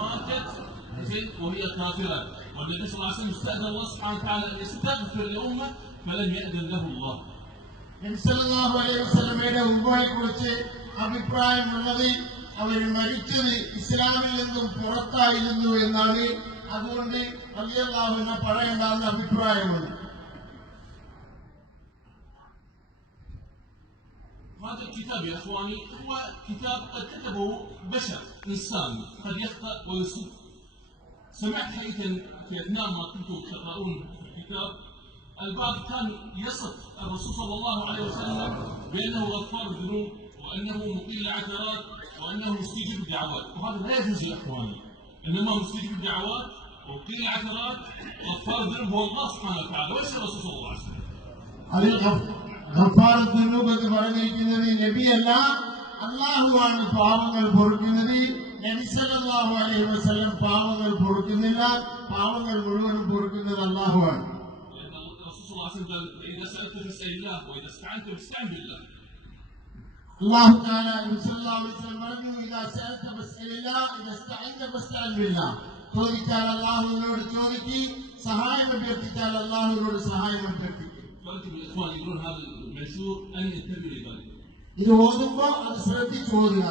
ماتت زين وهي كافرة، والنبي صلى الله عليه وسلم استأذن الله سبحانه وتعالى أن يستغفر لأمه فلم يأذن له الله. നബി സല്ലല്ലാഹു അലൈഹി വസല്ലമയുടെ ഉമ്മയെക്കുറിച്ച് അഭിപ്രായമുള്ളത് അവർ മരിച്ചത് ഇസ്ലാമിൽ നിന്നും പുറത്തായിരുന്നു എന്നാണ്. അതുകൊണ്ട് റളിയല്ലാഹു അൻഹു പറയേണ്ടെന്ന് അഭിപ്രായമുണ്ട്. هذا الكتاب يا اخواني هو كتاب قد كتبه بشر انسان قد يخطأ ويصيب. سمعت حديثا في اثناء ما كنتم تقرؤون الكتاب البعض كان يصف الرسول صلى الله عليه وسلم بانه غفار الذنوب وانه مقيل العثرات وانه مستجيب الدعوات، وهذا لا يجوز يا اخواني. انما مستجيب الدعوات ومقيل العثرات وغفار الذنوب هو الله سبحانه وتعالى وليس الرسول صلى الله عليه وسلم. ഗഫാറുദ്ദുനൂബ് എന്ന് പറഞ്ഞിരിക്കുന്നത് നബിയല്ല, അല്ലാഹുവാണ് പാവങ്ങൾ പൊറുക്കുന്നത്. നബി സല്ലല്ലാഹു അലൈഹി വസല്ലം പാവങ്ങൾ പൊറുക്കുന്നില്ല. പാവങ്ങൾ മുഴുവനും പൊറുക്കുന്നത് അല്ലാഹുവാണ്. അല്ലാഹു തആല നബി സല്ലല്ലാഹു അലൈഹി വസല്ലം പറഞ്ഞു, ഇദാ സഅൽത ഫസ്അലില്ലാഹ് ഇദാ ഇസ്തഅൻത ഫസ്തഅൻ ബില്ലാഹ്. ചോദിച്ചാൽ അല്ലാഹുവിനോട് ചോദിക്കുക, സഹായം അഭ്യർത്ഥിച്ചാൽ അല്ലാഹുവിനോട് സഹായം അഭ്യർത്ഥിക്കുക. يقولون هذا المنشور ان ينتبه لذلك. ഇത് ഓതുമ്പോൾ അത് ശ്രദ്ധിച്ചു ഓതുക.